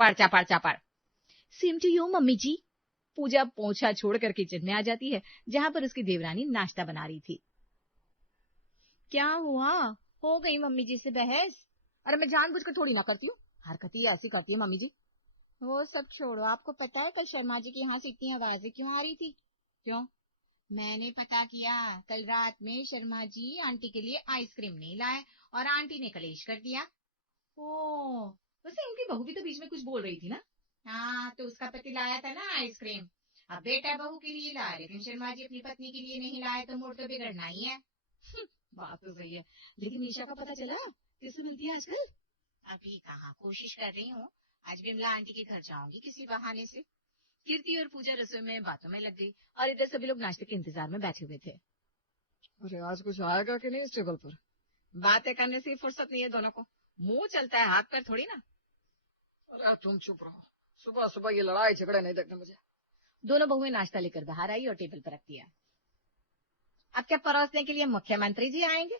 पढ़ पढ़ पढ़। सेम टू यू मम्मी जी। पूजा पोछा छोड़कर किचन में आ जाती है, जहां पर उसकी देवरानी नाश्ता बना रही थी। क्या हुआ? हो गई मम्मी जी से बहस? अरे मैं जानबूझकर थोड़ी ना करती हूँ, हरकत ही ऐसी करती है मम्मी जी। वो सब छोड़ो, आपको पता है कल शर्मा जी के यहाँ से इतनी आवाजें क्यों आ रही थी? क्यों? मैंने पता किया, कल रात में शर्मा जी आंटी के लिए आइसक्रीम नहीं लाए और आंटी ने कलेश कर दिया। ओ, वैसे उनकी बहू भी तो बीच में कुछ बोल रही थी ना? हाँ, तो उसका पति लाया था ना आइसक्रीम। अब बेटा बहू के लिए लाया, लेकिन शर्मा जी अपनी पत्नी के लिए नहीं लाए, तो मूड तो बिगड़ना ही है। बात तो सही है, लेकिन निशा का पता चला? किससे मिलती है आजकल? अभी कहाँ, कोशिश कर रही हूँ। आज विमला आंटी के घर जाऊंगी किसी बहाने से। कीर्ति और पूजा रसोई में बातों में लग गई और इधर सभी लोग नाश्ते के इंतजार में बैठे हुए थे। अरे आज कुछ आएगा कि नहीं इस टेबल पर? बातें करने से फुर्सत नहीं है दोनों को, मुंह चलता है हाथ पर थोड़ी ना। अरे तुम चुप रहो, सुबह सुबह ये लड़ाई झगड़े नहीं देखने मुझे। दोनों बहुएं नाश्ता लेकर बाहर आई और टेबल पर रख दिया। अब क्या परोसने के लिए मुख्यमंत्री जी आएंगे?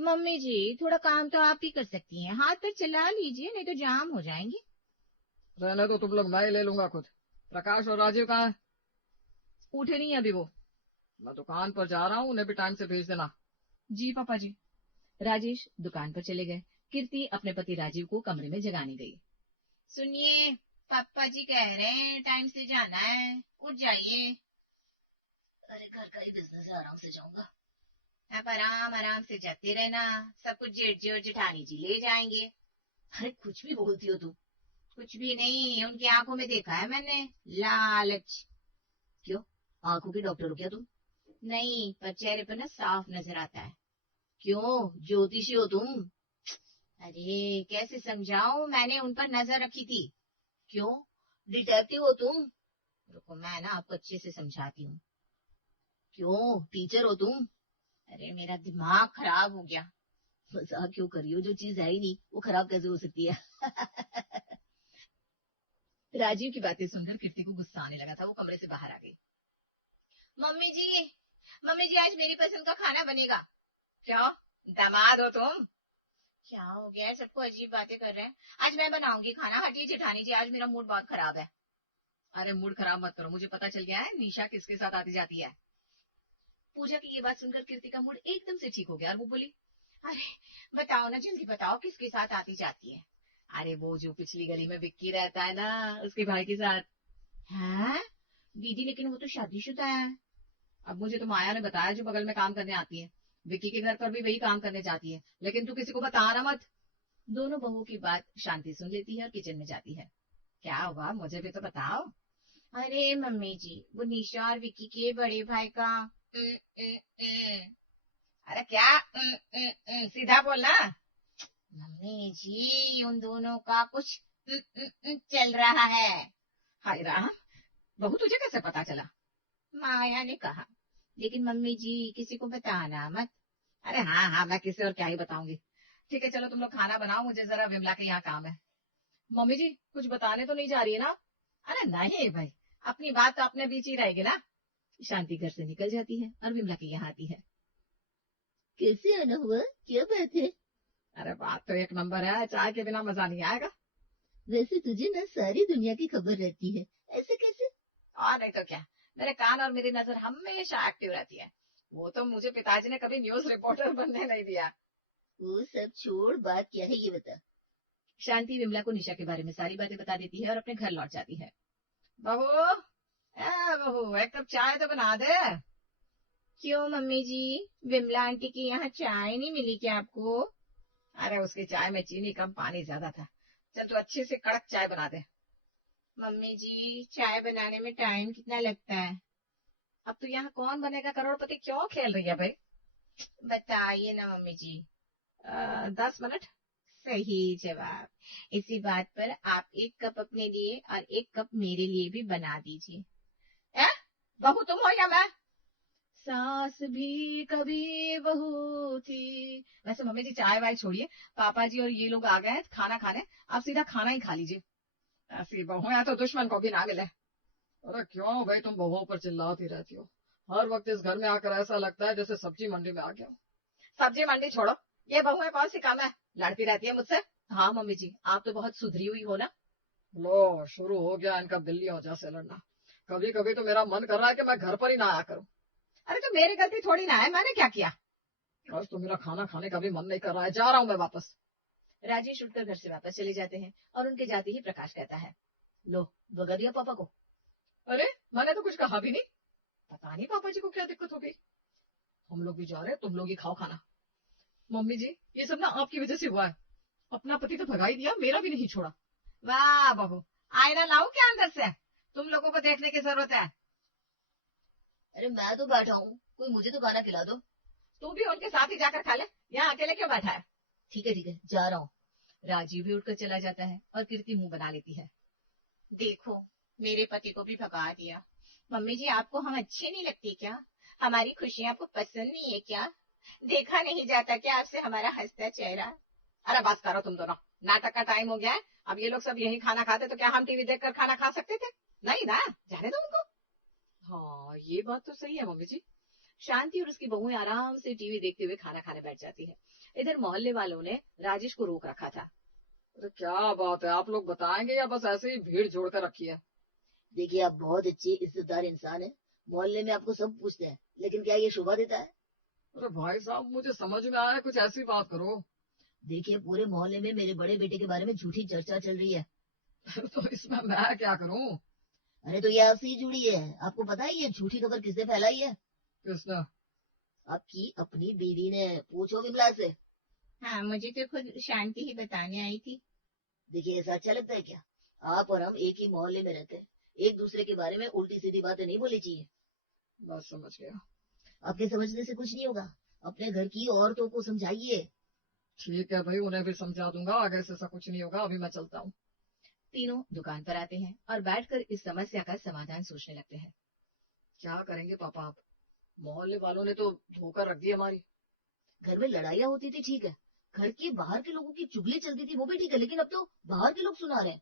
मम्मी जी, थोड़ा काम तो आप ही कर सकती हैं, हाथ पर चला लीजिए, नहीं तो जाम हो जाएंगी। रहने तो तुम लोग, मैं ही ले लूंगा खुद। प्रकाश और राजीव कहाँ है? उठे नहीं अभी वो। मैं दुकान पर जा रहा हूँ, उन्हें भी टाइम से भेज देना। जी पापा जी। राजेश दुकान पर चले गए। कीर्ति अपने पति राजीव को कमरे में जगाने गई। सुनिए, पापा जी कह रहे हैं टाइम से जाना है, उठ जाइए। अरे घर का ही बिजनेस है, आराम से जाऊंगा। आप आराम आराम से जाते रहना, सब कुछ जेठ जी और जेठानी जी ले जाएंगे। अरे कुछ भी बोलती हो तुम। कुछ भी नहीं, उनकी आंखों में देखा है मैंने, लालच। क्यों, आंखों की डॉक्टर हो क्या तुम? नहीं, पर चेहरे पर ना साफ नजर आता है। क्यों, ज्योतिषी हो तुम? अरे कैसे समझाऊं, मैंने उन पर नजर रखी थी। क्यों, डिटेक्टिव हो तुम? रुको मैं ना आपको अच्छे से समझाती हूँ। क्यों, टीचर हो तुम? अरे मेरा दिमाग खराब हो गया। मजाक क्यों कर रही हो, जो चीज है ही नहीं वो खराब कैसे हो सकती है? राजीव की बातें सुनकर कीर्ति को गुस्सा आने लगा था, वो कमरे से बाहर आ गई। मम्मी जी, मम्मी जी, आज मेरी पसंद का खाना बनेगा। क्या, दामाद हो तुम? क्या हो गया, सबको अजीब बातें कर रहे हैं। आज मैं बनाऊंगी खाना, हटिए जेठानी जी, आज मेरा मूड बहुत खराब है। अरे मूड खराब मत करो, मुझे पता चल गया है निशा किसके साथ आती जाती है। पूजा की ये बात सुनकर कीर्ति का मूड एकदम से ठीक हो गया और वो बोली, अरे बताओ ना, जल्दी बताओ किसके साथ आती जाती है। अरे वो जो पिछली गली में विक्की रहता है ना, उसके भाई के साथ। है दीदी, लेकिन वो तो शादीशुदा है। अब मुझे तो माया ने बताया, जो बगल में काम करने आती है। विक्की के घर पर भी वही काम करने जाती है, लेकिन तू किसी को बताना मत। दोनों बहुओं की बात शांति सुन लेती है और किचन में जाती है। क्या हुआ, मुझे भी तो बताओ। अरे मम्मी जी, वो निशा और विक्की के बड़े भाई का अरे क्या सीधा बोलना। मम्मी जी, उन दोनों का कुछ चल रहा है। हाय राम, बहू तुझे कैसे पता चला? माया ने कहा। लेकिन मम्मी जी, किसी को बताना मत। अरे हाँ हाँ, मैं किसी और क्या ही बताऊंगी। ठीक है चलो तुम लोग खाना बनाओ, मुझे जरा विमला के यहाँ काम है। मम्मी जी, कुछ बताने तो नहीं जा रही है ना? अरे नहीं भाई, अपनी बात तो अपने बीच ही रहेगी ना। शांति घर से निकल जाती है और विमला के यहाँ आती है। कैसे आना हुआ, क्या बात है? अरे बात तो एक नंबर है, चाय के बिना मजा नहीं आएगा। वैसे तुझे ना सारी दुनिया की खबर रहती है, ऐसे कैसे? और नहीं तो क्या, मेरे कान और मेरी नजर हमेशा एक्टिव रहती है। वो तो मुझे पिताजी ने कभी न्यूज रिपोर्टर बनने नहीं दिया। वो सब छोड़, बात क्या है ये बता। शांति विमला को निशा के बारे में सारी बातें बता देती है और अपने घर लौट जाती है। बहू, बहू एक कप चाय तो बना दे। क्यों मम्मी जी, विमला आंटी की यहाँ चाय नहीं मिली क्या आपको? अरे उसकी चाय में चीनी कम, पानी ज्यादा था। चल तू अच्छी से कड़क चाय बना दे। मम्मी जी, चाय बनाने में टाइम कितना लगता है? अब तो यहाँ कौन बनेगा करोड़पति, क्यों खेल रही है भाई? बताइए ना मम्मी जी। 10 मिनट। सही जवाब। इसी बात पर आप एक कप अपने लिए और एक कप मेरे लिए भी बना दीजिए। बहू तुम हो या मैं? सास भी कभी बहू थी। वैसे मम्मी जी चाय वाय छोड़िए, पापा जी और ये लोग आ गए हैं खाना खाने, आप सीधा खाना ही खा लीजिए। ऐसी बहू या तो दुश्मन को भी ना मिले। अरे क्यों भाई, तुम बहुओं पर चिल्लाती रहती हो? हर वक्त इस घर में आकर ऐसा लगता है जैसे सब्जी मंडी में आ गया हूँ। सब्जी मंडी छोड़ो, ये बहुएं कौन सी काम है, लड़ती रहती है मुझसे। हाँ मम्मी जी, आप तो बहुत सुधरी हुई हो ना। लो, शुरू हो गया इनका बिल्लियों जैसे लड़ना। कभी कभी तो मेरा मन कर रहा है कि मैं घर पर ही ना आया करूं। अरे तो मेरी गलती थोड़ी ना है, मैंने क्या किया? आज तो मेरा खाना खाने का भी मन नहीं कर रहा है, जा रहा हूं मैं वापस। राजेश उठकर घर से वापस चले जाते हैं और उनके जाते ही प्रकाश कहता है, लो भगा दिया पापा को। अरे, मैंने तो कुछ कहा भी नहीं। पता नहीं पापा जी को क्या दिक्कत हो गई। हम लोग भी जा रहे हैं, तुम लोग ही खाओ खाना। मम्मी जी, ये सब ना आपकी वजह से हुआ है। अपना पति तो भगा ही दिया, मेरा भी नहीं छोड़ा। वाह बहू, आईना लाऊं क्या अंदर से? तुम लोगों को देखने की जरूरत है। अरे मैं तो बैठा हूँ, कोई मुझे तो खाना खिला दो। तू भी उनके साथ ही जाकर खा ले, यहाँ अकेले क्यों बैठा है? ठीक है, जा रहा हूँ। राजीव भी उठकर चला जाता है और कीर्ति मुंह बना लेती है। देखो, मेरे पति को भी भगा दिया। मम्मी जी, आपको हम अच्छे नहीं लगते क्या? हमारी खुशियां आपको पसंद नहीं है क्या? देखा नहीं जाता क्या आपसे हमारा हंसता चेहरा? अरे बस करो तुम दोनों, नाटक का टाइम हो गया है। अब ये लोग सब यही खाना खाते तो क्या हम टीवी देखकर खाना खा सकते थे? नहीं ना, जाने दो उनको। हाँ, ये बात तो सही है मम्मी जी। शांति और उसकी बहुएं आराम से टीवी देखते हुए खाना खाने बैठ जाती है। इधर मोहल्ले वालों ने राजेश को रोक रखा था। अरे क्या बात है, आप लोग बताएंगे या बस ऐसे ही भीड़ जोड़ कर रखी है? देखिए, आप बहुत अच्छे इज्जतदार इंसान हैं। मोहल्ले में आपको सब पूछते हैं, लेकिन क्या ये शोभा देता है? अरे भाई साहब, मुझे समझ में आया, कुछ ऐसी बात करो। देखिए, पूरे मोहल्ले में मेरे बड़े बेटे के बारे में झूठी चर्चा चल रही है। तो इसमें मैं क्या करूं? अरे तो ये आपसे ही जुड़ी है। आपको पता है ये झूठी खबर किसने फैलाई है? किसने? आपकी अपनी बीवी ने। पूछो विमला से। हाँ, मुझे तो खुद शांति ही बताने आई थी। देखिए, ऐसा अच्छा लगता है क्या? आप और हम एक ही मोहल्ले में रहते हैं, एक दूसरे के बारे में उल्टी सीधी बातें नहीं बोली चाहिए। बस समझ गया। आपके समझने से कुछ नहीं होगा। अपने घर की औरतों को समझाइए। ठीक है भाई, उन्हें भी समझा दूंगा, आगे से ऐसा कुछ नहीं होगा। अभी मैं चलता हूँ। तीनों दुकान पर आते हैं और बैठकर इस समस्या का समाधान सोचने लगते हैं। क्या करेंगे पापा आप? मोहल्ले वालों ने तो धोखा रख दी हमारी। घर में लड़ाइयाँ होती थी ठीक है, घर के बाहर के लोगों की चुगली चलती थी वो भी ठीक है, लेकिन अब तो बाहर के लोग सुना रहे हैं।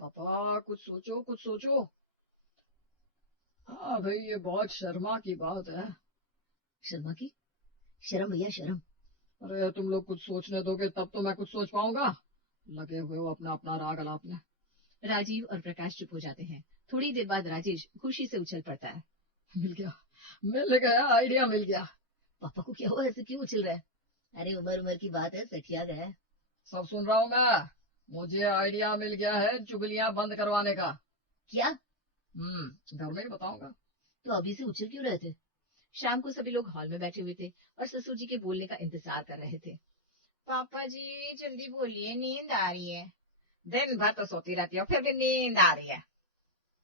पापा कुछ सोचो, कुछ सोचो। हाँ भाई, ये बहुत शर्मा की बात है। शर्मा की? शर्म भैया, शर्म। अरे तुम लोग कुछ सोचने दोगे तब तो मैं कुछ सोच पाऊंगा। लगे हुए हो अपना अपना राग अलापने। राजीव और प्रकाश चुप हो जाते हैं। थोड़ी देर बाद राजेश खुशी से उछल पड़ता है। मिल गया, मिल गया, आइडिया मिल गया। पापा को क्या हुआ, ऐसे क्यों उछल रहा है? अरे उम्र उम्र की बात है, सठिया गया है। सब सुन रहा हूँ मैं। मुझे आइडिया मिल गया है चुगलियां बंद करवाने का। क्या? घर में ही बताऊंगा। तो अभी से उछल क्यों रहे थे? शाम को सभी लोग हॉल में बैठे हुए थे और ससुर जी के बोलने का इंतजार कर रहे थे। पापा जी जल्दी बोलिए, नींद आ रही है। दिन भर तो सोती रहती हो, फिर भी नींद आ रही है।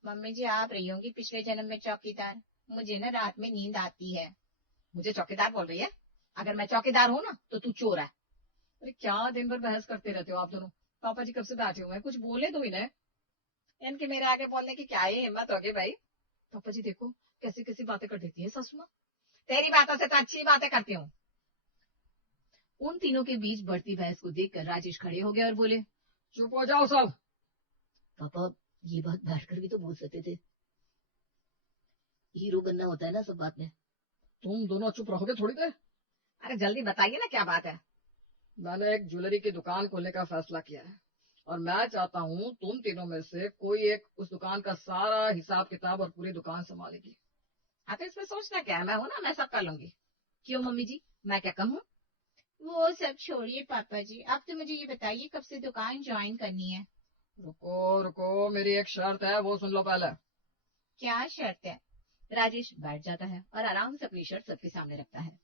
मम्मी जी, आप रही होंगी पिछले जन्म में चौकीदार। मुझे ना रात में नींद आती है। मुझे चौकीदार बोल रही है? अगर मैं चौकीदार हूँ ना तो तू चोर है। अरे क्या दिन भर बहस करते रहते हो आप दोनों? पापा जी कब से बैठे हुए हैं, कुछ बोले दो इन्हें। इनके मेरे आगे बोलने की क्या ही हिम्मत होगी भाई। पापा जी देखो, कैसी कैसी बातें कर देती है सासू माँ। तेरी बातों से तो अच्छी बातें करती हूँ। उन तीनों के बीच बढ़ती बहस को देखकर राजेश खड़े हो गए और बोले, चुप हो जाओ सब। पापा, ये बात बैठकर भी तो बोल सकते थे। हीरो बनना होता है ना सब बात में। तुम दोनों चुप रहोगे थोड़ी देर? अरे जल्दी बताइए ना क्या बात है। मैंने एक ज्वेलरी की दुकान खोलने का फैसला किया है और मैं चाहता हूँ तुम तीनों में से कोई एक उस दुकान का सारा हिसाब किताब और पूरी दुकान संभालेगी। हाँ तो इसमें सोचना क्या है, मैं हूं ना, मैं सब कर लूंगी। क्यों मम्मी जी, मैं क्या कम हूँ? वो सब छोड़िए पापा जी, अब तो मुझे ये बताइए कब से दुकान ज्वाइन करनी है। रुको रुको, मेरी एक शर्त है, वो सुन लो पहले। क्या शर्त है? राजेश बैठ जाता है और आराम से अपनी शर्ट सबके सामने रखता है।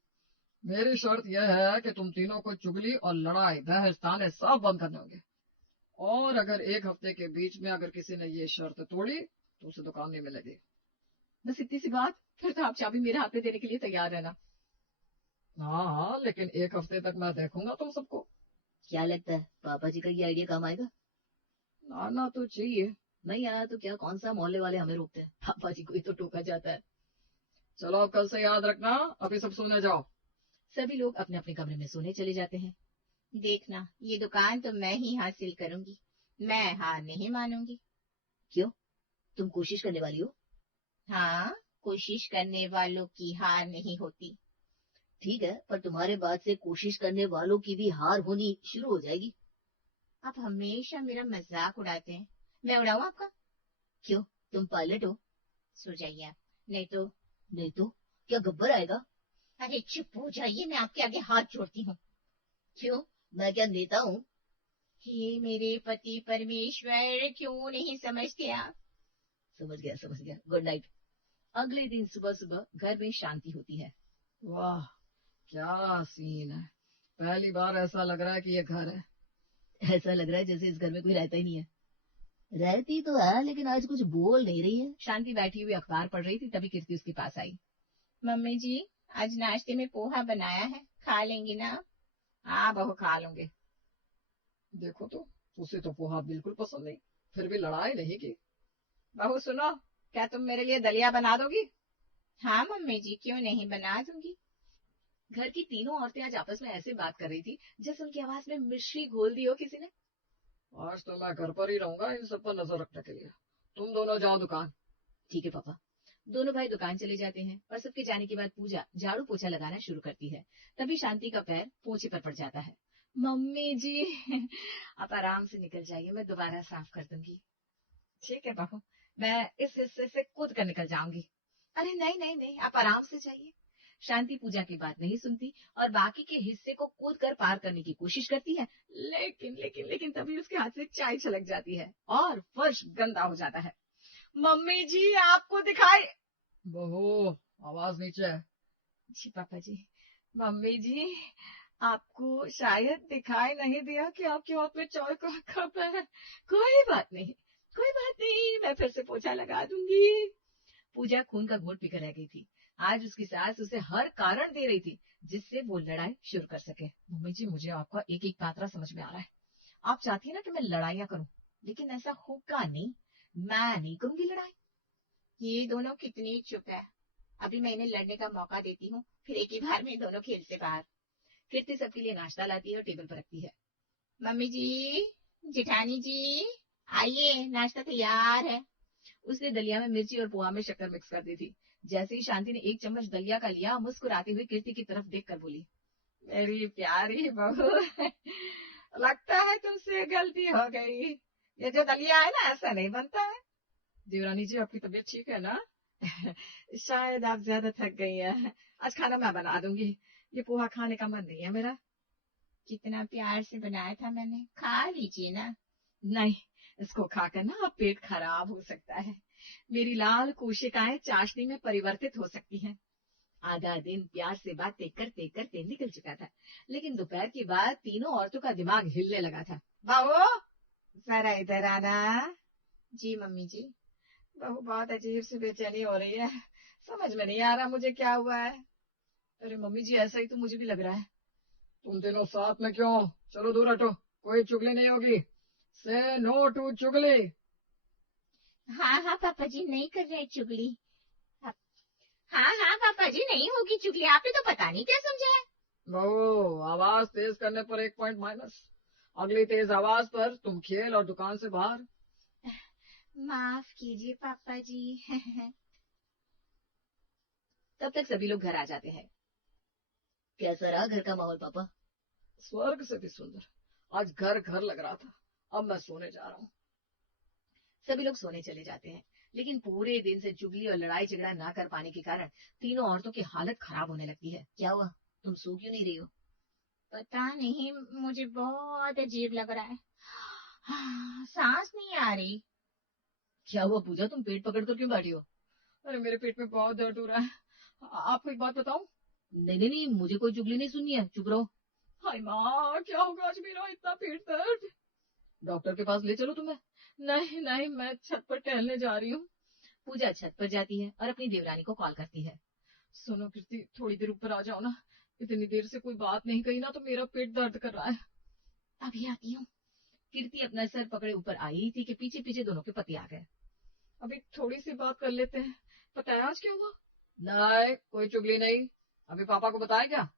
मेरी शर्त यह है कि तुम तीनों को चुगली और लड़ाई बहस ताने सब बंद करने होंगे। और अगर एक हफ्ते के बीच में अगर किसी ने ये शर्त तोड़ी तो उसे दुकान नहीं मिलेगी। बस इतनी सी बात? फिर तो आप चाबी मेरे हाथ में देने के लिए तैयार रहना। हाँ हाँ, लेकिन एक हफ्ते तक मैं देखूंगा तुम सबको। क्या लगता है पापा जी का ये आइडिया काम आएगा? आना तो चाहिए। नहीं आया तो क्या, कौन सा मोहल्ले वाले हमें रोकते हैं, पापा जी को ही तो टोका जाता है। चलो अब कल से याद रखना, अभी सब सोने जाओ। सभी लोग अपने अपने कमरे में सोने चले जाते हैं। देखना, ये दुकान तो मैं ही हासिल करूंगी, मैं हार नहीं मानूंगी। क्यों, तुम कोशिश करने वाली हो? हाँ, कोशिश करने वालों की हार नहीं होती। ठीक है, पर तुम्हारे बाद से कोशिश करने वालों की भी हार होनी शुरू हो जाएगी। आप हमेशा मेरा मजाक उड़ाते हैं, मैं उड़ाऊं आपका? क्यों, तुम पायलट हो? सो जाइए आप, नहीं तो। नहीं तो क्या गब्बर आएगा? अरे चुप हो जाइए, मैं आपके आगे हाथ जोड़ती हूँ। क्यों, मैं क्या नेता हूँ? हे मेरे पति परमेश्वर, क्यों नहीं समझते आप? समझ गया समझ गया, गुड नाइट। अगले दिन सुबह सुबह घर में शांति होती है। वाह, क्या सीन है। पहली बार ऐसा लग रहा है कि ये घर है। ऐसा लग रहा है जैसे इस घर में कोई रहता ही नहीं है। रहती तो है लेकिन आज कुछ बोल नहीं रही है। शांति बैठी हुई अखबार पढ़ रही थी, तभी कीर्ति उसके पास आई। मम्मी जी, आज नाश्ते में पोहा बनाया है, खा लेंगी ना? हाँ बहू, खा लूंगी। देखो तो, उसे तो पोहा बिल्कुल पसंद नहीं, फिर भी लड़ाई नहीं की। बहू सुनो, क्या तुम मेरे लिए दलिया बना दोगी? हाँ मम्मी जी, क्यों नहीं, बना दूंगी। घर की तीनों औरतें आज आपस में ऐसे बात कर रही थी जैसे उनकी आवाज में मिश्री घोल दी हो किसी ने। आज तो मैं घर पर ही रहूंगा इन सब पर नजर रखने के लिए। तुम दोनों जाओ दुकान। ठीक है पापा। दोनों भाई दुकान चले जाते हैं और सबके जाने के बाद पूजा झाड़ू पोछा लगाना शुरू करती है। तभी शांति का पैर पोछे पर पड़ जाता है। मम्मी जी, आप आराम से निकल जाइए, मैं दोबारा साफ कर दूंगी। ठीक है बहू, मैं इस हिस्से से कूद कर निकल जाऊंगी। अरे नहीं नहीं नहीं, आप आराम से जाइए। शांति पूजा की बात नहीं सुनती और बाकी के हिस्से को कूद कर पार करने की कोशिश करती है, लेकिन लेकिन लेकिन तभी उसके हाथ से चाय छलक जाती है और फर्श गंदा हो जाता है। मम्मी जी, आपको दिखाई। बहू, आवाज नीचे है। जी पापा जी। मम्मी जी, आपको शायद दिखाई नहीं दिया कि आपके हाथ में चाय का कप है। कोई बात नहीं, कोई बात नहीं, मैं फिर से पोछा लगा दूंगी। पूजा खून का घोट पीकर रह गई थी। आज उसकी सास उसे हर कारण दे रही थी जिससे वो लड़ाई शुरू कर सके। मम्मी जी, मुझे आपका एक एक पात्रा समझ में आ रहा है। आप चाहती है ना कि मैं लड़ाइयां करूं, लेकिन ऐसा होगा नहीं। मैं नहीं करूंगी लड़ाई। ये दोनों कितनी चुप है। अभी मैं इन्हें लड़ने का मौका देती हूँ, फिर एक ही बार में दोनों खेल से बाहर। कीर्ति सबके लिए नाश्ता लाती है और टेबल पर रखती है। मम्मी जी, जिठानी जी, आइए, नाश्ता तैयार है। उसने दलिया में मिर्ची और पोहा में शक्कर मिक्स कर दी थी। जैसे ही शांति ने एक चम्मच दलिया का लिया, मुस्कुराते हुए कीर्ति की तरफ देखकर बोली, मेरी प्यारी बहू, लगता है तुमसे गलती हो गई। ये जो दलिया है ना, ऐसा नहीं बनता है। देवरानी जी, आपकी तबीयत ठीक है ना? शायद आप ज्यादा थक गई हैं। आज खाना मैं बना दूंगी। ये पोहा खाने का मन नहीं है मेरा। कितना प्यार से बनाया था मैंने, खा लीजिए ना। नहीं, इसको खाकर ना अब पेट खराब हो सकता है। मेरी लाल कोशिकाएं चाशनी में परिवर्तित हो सकती हैं। आधा दिन प्यार से बातें करते करते निकल चुका था, लेकिन दोपहर के बाद तीनों औरतों का दिमाग हिलने लगा था। बहू, जरा इधर आना। जी मम्मी जी। बहू, बहुत अजीब सी बेचैनी हो रही है, समझ में नहीं आ रहा मुझे क्या हुआ है। अरे मम्मी जी, ऐसा ही तो मुझे भी लग रहा है। तुम तीनों साथ में क्यों? चलो दूर हटो, कोई चुगली नहीं होगी। से नो टू चुगली। हाँ हाँ पापा जी, नहीं कर रहे चुगली। हाँ हाँ पापा जी, नहीं होगी चुगली, आपने तो पता नहीं क्या समझा है। बहू, आवाज तेज करने पर 1 पॉइंट माइनस। अगली तेज आवाज पर तुम खेल और दुकान से बाहर। माफ कीजिए पापा जी। तब तक सभी लोग घर आ जाते हैं। कैसा रहा घर का माहौल पापा? स्वर्ग से भी सुंदर। आज घर घर लग रहा था। अब मैं सोने जा रहा हूँ। सभी लोग सोने चले जाते हैं, लेकिन पूरे दिन से चुगली और लड़ाई झगड़ा ना कर पाने के कारण तीनों औरतों की हालत खराब होने लगती है। क्या हुआ, तुम सो क्यों नहीं रही हो? पता नहीं, मुझे बहुत अजीब लग रहा है। हाँ, सांस नहीं आ रही। क्या हुआ पूजा, तुम पेट पकड़ कर क्यों बैठी हो? अरे मेरे पेट में बहुत दर्द हो रहा है। आपको एक बात बताऊं? नहीं नहीं नहीं, मुझे कोई चुगली नहीं सुननी है, चुप रहो। हाय माँ, क्या होगा आज मेरा इतना पेट दर्द। डॉक्टर के पास ले चलो तुम्हें। नहीं नहीं, मैं छत पर टहलने जा रही हूँ। पूजा छत पर जाती है और अपनी देवरानी को कॉल करती है। सुनो कीर्ति, थोड़ी देर ऊपर आ जाओ ना। इतनी देर से कोई बात नहीं कही ना तो मेरा पेट दर्द कर रहा है। अभी आती हूँ। कीर्ति अपना सर पकड़े ऊपर आई थी कि पीछे पीछे दोनों के पति आ गए। अभी थोड़ी सी बात कर लेते हैं। पता है आज क्या हुआ? नहीं, कोई चुगली नहीं। अभी पापा को बताया क्या?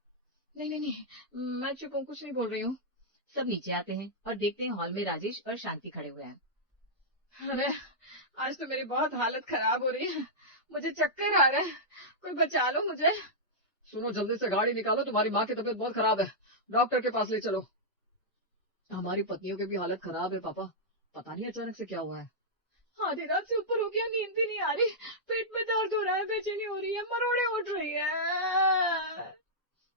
नहीं नहीं नहीं, मैं चुप हूँ, कुछ नहीं बोल रही हूँ। सब नीचे आते हैं और देखते हैं हॉल में राजेश और शांति खड़े हुए हैं। अरे, आज तो मेरी बहुत हालत खराब हो रही है। मुझे चक्कर आ रहे हैं, कोई बचा लो मुझे। सुनो, जल्दी से गाड़ी निकालो, तुम्हारी माँ की तबीयत बहुत खराब है। डॉक्टर के पास ले चलो। हमारी पत्नियों की भी हालत खराब है पापा। पता नहीं अचानक से क्या हुआ है। आधी रात से ऊपर हो गया, नींद भी नहीं आ रही, पेट में दर्द हो रहा है, बेचैनी हो रही है, मरोड़े उठ रही है।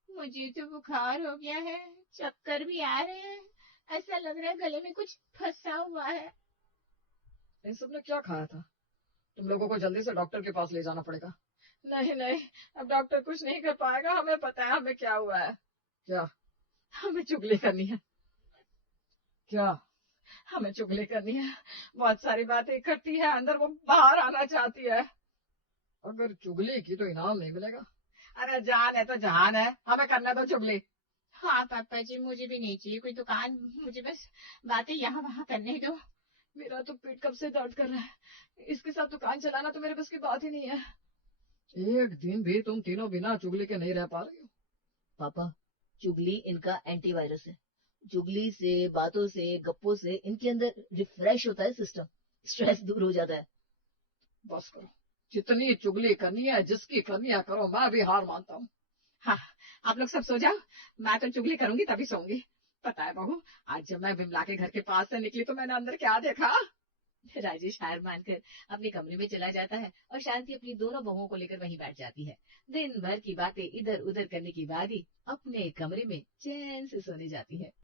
मुझे तो बुखार हो गया है, चक्कर भी आ रहे हैं, ऐसा लग रहा है गले में कुछ फंसा हुआ है। इन सब ने क्या खाया था? तुम लोगों को जल्दी से डॉक्टर के पास ले जाना पड़ेगा। नहीं नहीं, अब डॉक्टर कुछ नहीं कर पाएगा, हमें पता है हमें क्या हुआ है। क्या? हमें चुगली करनी है। क्या? हमें चुगली करनी है, बहुत सारी बातें इकट्ठी है अंदर, वो बाहर आना चाहती है। अगर चुगली की तो इनाम नहीं मिलेगा। अरे जान है तो जहान है, हमें करने दो चुगली। हाँ पापा जी, मुझे भी नहीं चाहिए कोई दुकान, मुझे बस बातें यहाँ वहाँ करने दो। मेरा तो पेट कब से दर्द कर रहा है, इसके साथ दुकान चलाना तो मेरे बस की बात ही नहीं है। एक दिन भी तुम तीनों बिना चुगली के नहीं रह पा रही हो। पापा, चुगली इनका एंटीवायरस है। चुगली से, बातों से, गप्पों से इनके अंदर रिफ्रेश होता है सिस्टम, स्ट्रेस दूर हो जाता है। बस करो, जितनी चुगली करनी है जिसकी करनी है करो, मैं भी हार मानता हूँ। हाँ, आप लोग सब सो जाओ, मैं तो चुगली करूंगी तभी सोऊंगी। पता है बहू, आज जब मैं विमला के घर के पास से निकली तो मैंने अंदर क्या देखा। राजेश हार मानकर अपने कमरे में चला जाता है और शांति अपनी दोनों बहुओं को लेकर वहीं बैठ जाती है। दिन भर की बातें इधर उधर करने के बाद ही अपने कमरे में चैन से सोने जाती है।